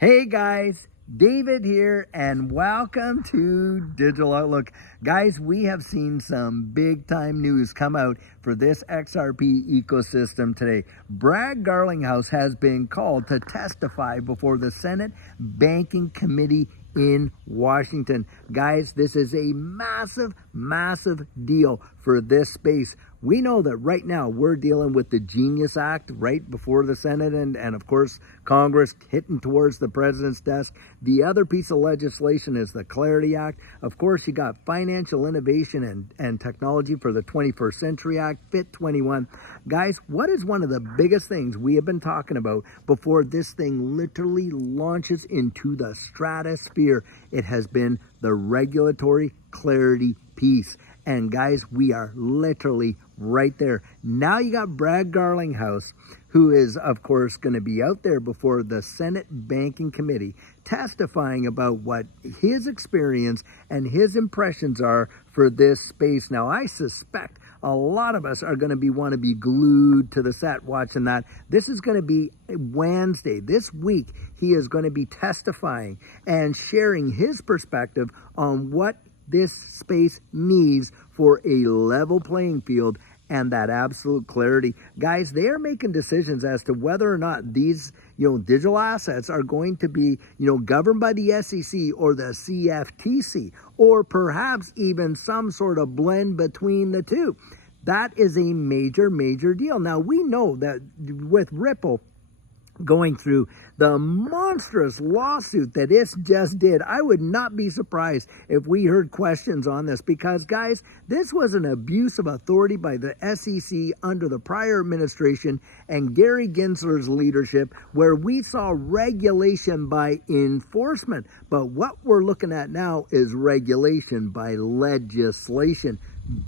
Hey guys, David here, and welcome to Digital Outlook. Guys, we have seen some big time news come out for this XRP ecosystem today. Brad Garlinghouse has been called to testify before the Senate Banking Committee in Washington. Guys, this is a massive deal for this space. We know that right now we're dealing with the Genius Act right before the Senate and of course Congress hitting towards the president's desk. The other piece of legislation is the Clarity Act. Of course, you got Financial Innovation and Technology for the 21st Century Act, FIT 21. Guys, what is one of the biggest things we have been talking about before this thing literally launches into the stratosphere? It has been the regulatory clarity piece. And guys, we are literally right there. Now you got Brad Garlinghouse, who is, of course, going to be out there before the Senate Banking Committee testifying about what his experience and his impressions are for this space. Now, I suspect a lot of us are going to want to be glued to the set watching that. This is going to be Wednesday. This week, he is going to be testifying and sharing his perspective on what this space needs for a level playing field and that absolute clarity. Guys, they are making decisions as to whether or not these, digital assets are going to be, governed by the SEC or the CFTC, or perhaps even some sort of blend between the two. That is a major deal. Now, we know that with Ripple going through the monstrous lawsuit that it just did, I would not be surprised if we heard questions on this, because guys, this was an abuse of authority by the SEC under the prior administration and Gary Gensler's leadership, where we saw regulation by enforcement. But what we're looking at now is regulation by legislation.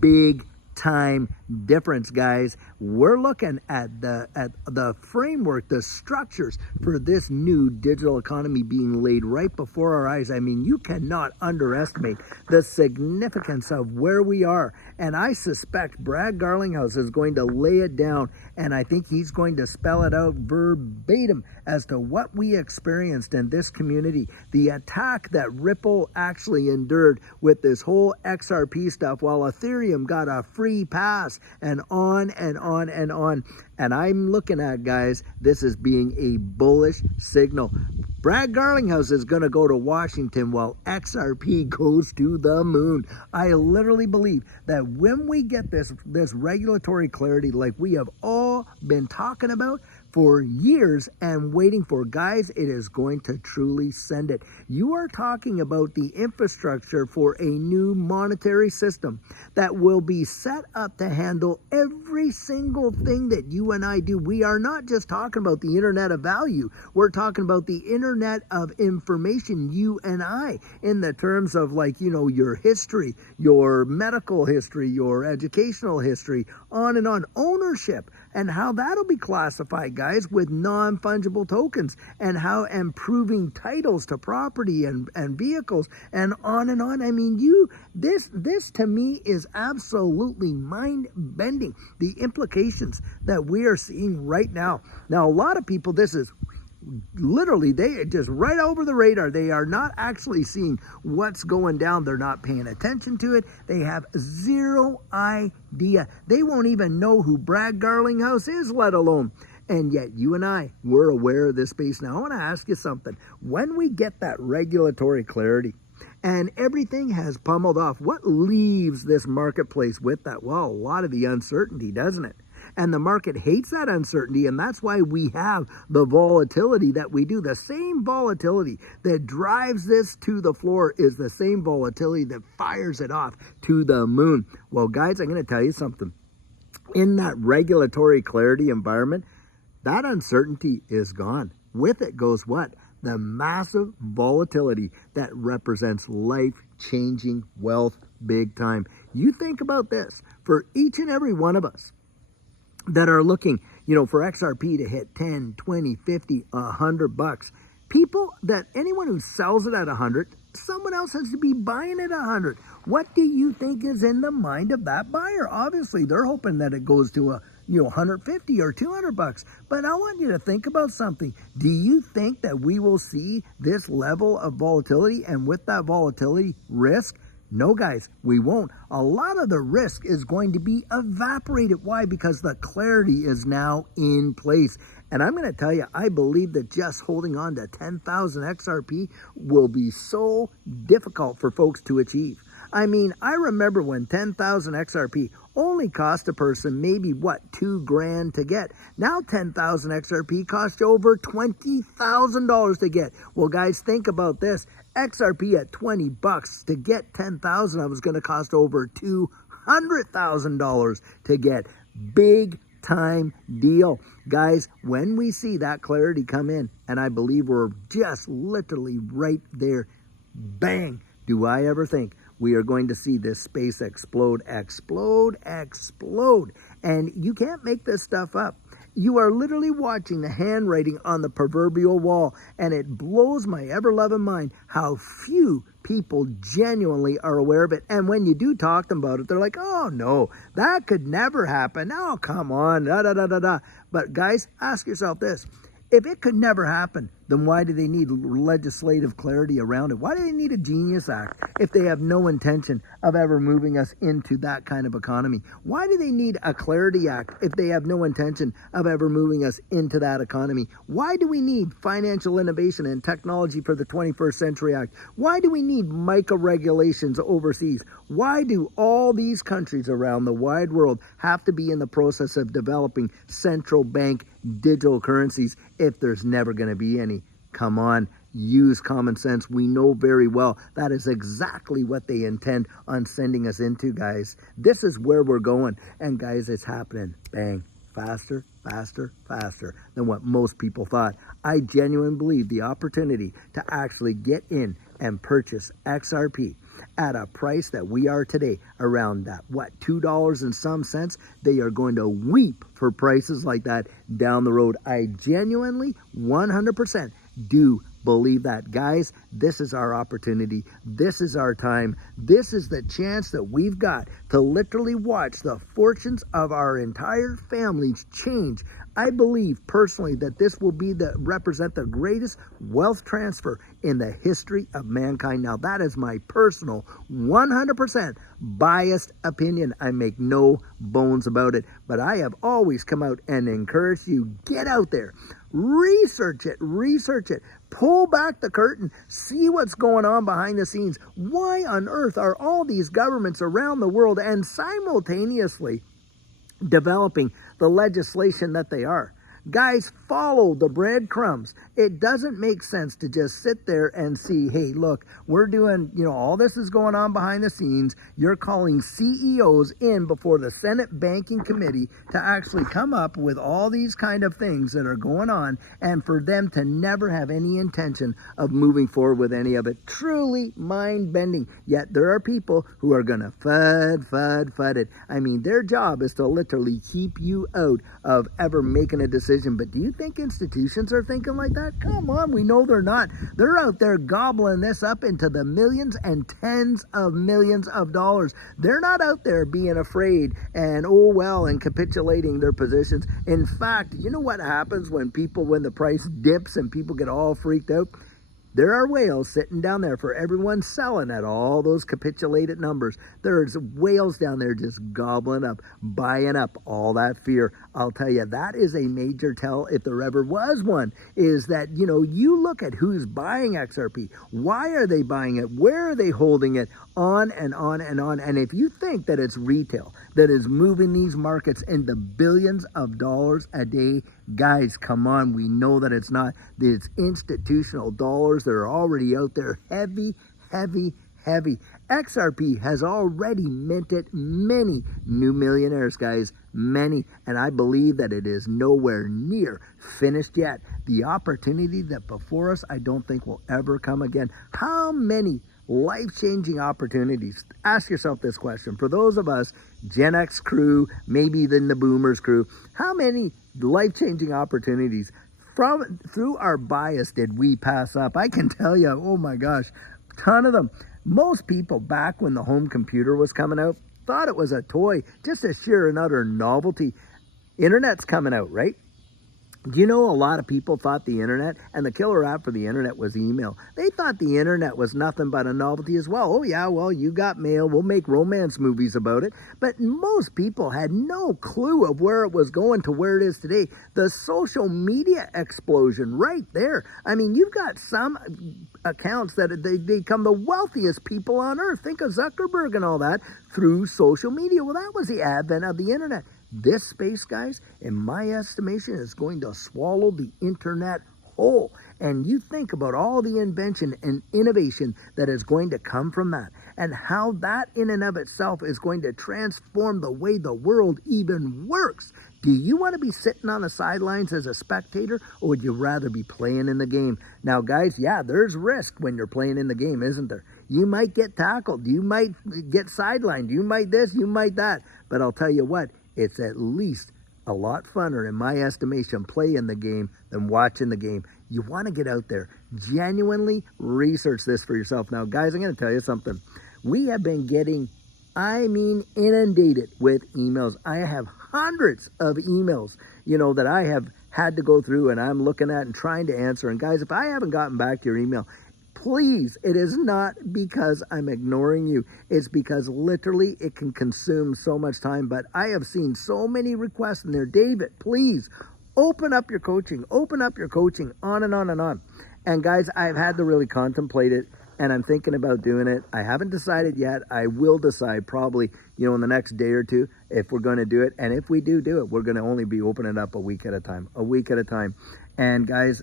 Big time difference, guys. We're looking at the framework, the structures for this new digital economy being laid right before our eyes. I mean, you cannot underestimate the significance of where we are. And I suspect Brad Garlinghouse is going to lay it down, and I think he's going to spell it out verbatim as to what we experienced in this community. The attack that Ripple actually endured with this whole XRP stuff, while Ethereum got a free pass, and on and on and on. And I'm looking at, guys, this as being a bullish signal. Brad Garlinghouse is going to go to Washington while XRP goes to the moon. I literally believe that when we get this regulatory clarity, like we have all been talking about for years and waiting for, guys, it is going to truly send it. You are talking about the infrastructure for a new monetary system that will be set up to handle every single thing that you and I do. We are not just talking about the internet of value. We're talking about the internet of information, you and I, in the terms of, like, your history, your medical history, your educational history, on and on, ownership, and how that'll be classified, guys, with non-fungible tokens, and how improving titles to property and vehicles, and on and on. I mean, this to me is absolutely mind-bending, the implications that we are seeing right now. Now, a lot of people, this is literally, they just right over the radar. They are not actually seeing what's going down. They're not paying attention to it. They have zero idea. They won't even know who Brad Garlinghouse is, let alone. And yet you and I, we're aware of this space. Now, I want to ask you something. When we get that regulatory clarity and everything has pummeled off, what leaves this marketplace with that? Well, a lot of the uncertainty, doesn't it? And the market hates that uncertainty, and that's why we have the volatility that we do. The same volatility that drives this to the floor is the same volatility that fires it off to the moon. Well, guys, I'm going to tell you something. In that regulatory clarity environment, that uncertainty is gone. With it goes what? The massive volatility that represents life-changing wealth big time. You think about this. For each and every one of us that are looking, for XRP to hit 10, 20, 50, $100. Anyone who sells it at 100, someone else has to be buying it at 100. What do you think is in the mind of that buyer? Obviously, they're hoping that it goes to a $150 or $200. But I want you to think about something. Do you think that we will see this level of volatility, and with that volatility, risk? No, guys, we won't. A lot of the risk is going to be evaporated. Why? Because the clarity is now in place. And I'm going to tell you, I believe that just holding on to 10,000 XRP will be so difficult for folks to achieve. I mean, I remember when 10,000 XRP only cost a person maybe, $2,000 to get. Now 10,000 XRP costs you over $20,000 to get. Well, guys, think about this. XRP at $20 to get 10,000 of it is going to cost over $200,000 to get. Big time deal. Guys, when we see that clarity come in, and I believe we're just literally right there, bang, do I ever think we are going to see this space explode. And you can't make this stuff up. You are literally watching the handwriting on the proverbial wall, and it blows my ever-loving mind how few people genuinely are aware of it. And when you do talk to them about it, they're like, oh, no, that could never happen. Oh, come on, da-da-da-da-da. But guys, ask yourself this. If it could never happen, then why do they need legislative clarity around it? Why do they need a Genius Act if they have no intention of ever moving us into that kind of economy? Why do they need a Clarity Act if they have no intention of ever moving us into that economy? Why do we need Financial Innovation and Technology for the 21st Century Act? Why do we need MICA regulations overseas? Why do all these countries around the wide world have to be in the process of developing central bank digital currencies if there's never going to be any? Come on, use common sense. We know very well that is exactly what they intend on sending us into, guys. This is where we're going. And guys, it's happening. Bang. Faster than what most people thought. I genuinely believe the opportunity to actually get in and purchase XRP at a price that we are today, around that, $2 and some cents, they are going to weep for prices like that down the road. I genuinely, 100% do believe that. Guys, this is our opportunity. This is our time. This is the chance that we've got to literally watch the fortunes of our entire families change. I believe personally that this will be represent the greatest wealth transfer in the history of mankind. Now, that is my personal 100% biased opinion. I make no bones about it, but I have always come out and encouraged you, get out there, research it, pull back the curtain, see what's going on behind the scenes. Why on earth are all these governments around the world and simultaneously developing the legislation that they are? Guys, follow the breadcrumbs. It doesn't make sense to just sit there and see, hey, look, we're doing, all this is going on behind the scenes. You're calling CEOs in before the Senate Banking Committee to actually come up with all these kind of things that are going on, and for them to never have any intention of moving forward with any of it. Truly mind-bending. Yet there are people who are going to FUD it. I mean, their job is to literally keep you out of ever making a decision. But do you think institutions are thinking like that? Come on, we know they're not. They're out there gobbling this up into the millions and tens of millions of dollars. They're not out there being afraid and capitulating their positions. In fact, you know what happens when the price dips and people get all freaked out? There are whales sitting down there for everyone selling at all those capitulated numbers. There's whales down there just gobbling up, buying up all that fear. I'll tell you, that is a major tell, if there ever was one, is that, you look at who's buying XRP. Why are they buying it? Where are they holding it? On and on and on. And if you think that it's retail that is moving these markets into billions of dollars a day, guys, come on. We know that it's not. It's institutional dollars that are already out there. Heavy. XRP has already minted many new millionaires, guys. Many. And I believe that it is nowhere near finished yet. The opportunity that before us, I don't think will ever come again. How many life-changing opportunities? Ask yourself this question. For those of us, Gen X crew, maybe then the Boomers crew, how many life-changing opportunities through our bias did we pass up? I can tell you, oh my gosh, ton of them. Most people back when the home computer was coming out thought it was a toy, just a sheer and utter novelty. Internet's coming out, right? Do you know a lot of people thought the internet, and the killer app for the internet was email. They thought the internet was nothing but a novelty as well. Oh yeah, well, you got mail, we'll make romance movies about it. But most people had no clue of where it was going to where it is today. The social media explosion right there. I mean, you've got some accounts that they become the wealthiest people on earth. Think of Zuckerberg and all that through social media. Well, that was the advent of the internet. This space, guys, in my estimation, is going to swallow the internet whole. And you think about all the invention and innovation that is going to come from that, and how that in and of itself is going to transform the way the world even works. Do you want to be sitting on the sidelines as a spectator, or would you rather be playing in the game? Now, guys, yeah, there's risk when you're playing in the game, isn't there? You might get tackled. You might get sidelined. You might this, you might that. But I'll tell you what, it's at least a lot funner, in my estimation, playing the game than watching the game. You want to get out there. Genuinely research this for yourself. Now, guys, I'm going to tell you something. We have been getting, inundated with emails. I have hundreds of emails, that I have had to go through and I'm looking at and trying to answer. And guys, if I haven't gotten back to your email, please, it is not because I'm ignoring you. It's because literally it can consume so much time. But I have seen so many requests in there. David, please open up your coaching. Open up your coaching, on and on and on. And guys, I've had to really contemplate it, and I'm thinking about doing it. I haven't decided yet. I will decide probably, in the next day or two if we're going to do it. And if we do it, we're going to only be opening up a week at a time. And guys,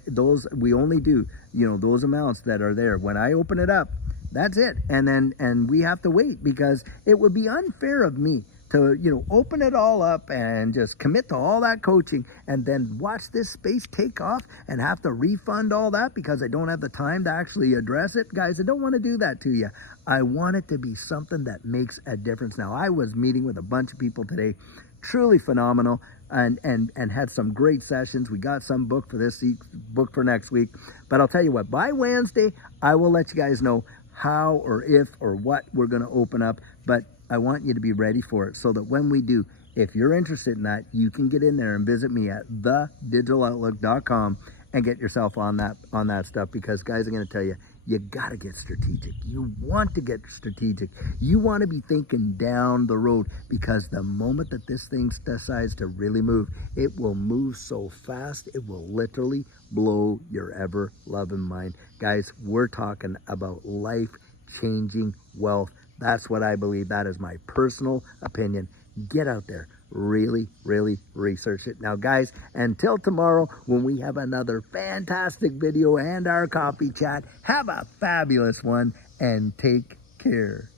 we only do, those amounts that are there. When I open it up, that's it. And we have to wait, because it would be unfair of me to, open it all up and just commit to all that coaching and then watch this space take off and have to refund all that because I don't have the time to actually address it. Guys, I don't want to do that to you. I want it to be something that makes a difference. Now, I was meeting with a bunch of people today, truly phenomenal, and had some great sessions. We got some booked for this week, booked for next week. But I'll tell you what, by Wednesday, I will let you guys know how or if or what we're going to open up. But I want you to be ready for it, so that when we do, if you're interested in that, you can get in there and visit me at thedigitaloutlook.com and get yourself on that stuff. Because guys, I'm going to tell you, you got to get strategic. You want to get strategic. You want to be thinking down the road, because the moment that this thing decides to really move, it will move so fast, it will literally blow your ever-loving mind. Guys, we're talking about life-changing wealth. That's what I believe. That is my personal opinion. Get out there. Really, really research it. Now, guys, until tomorrow when we have another fantastic video and our coffee chat, have a fabulous one and take care.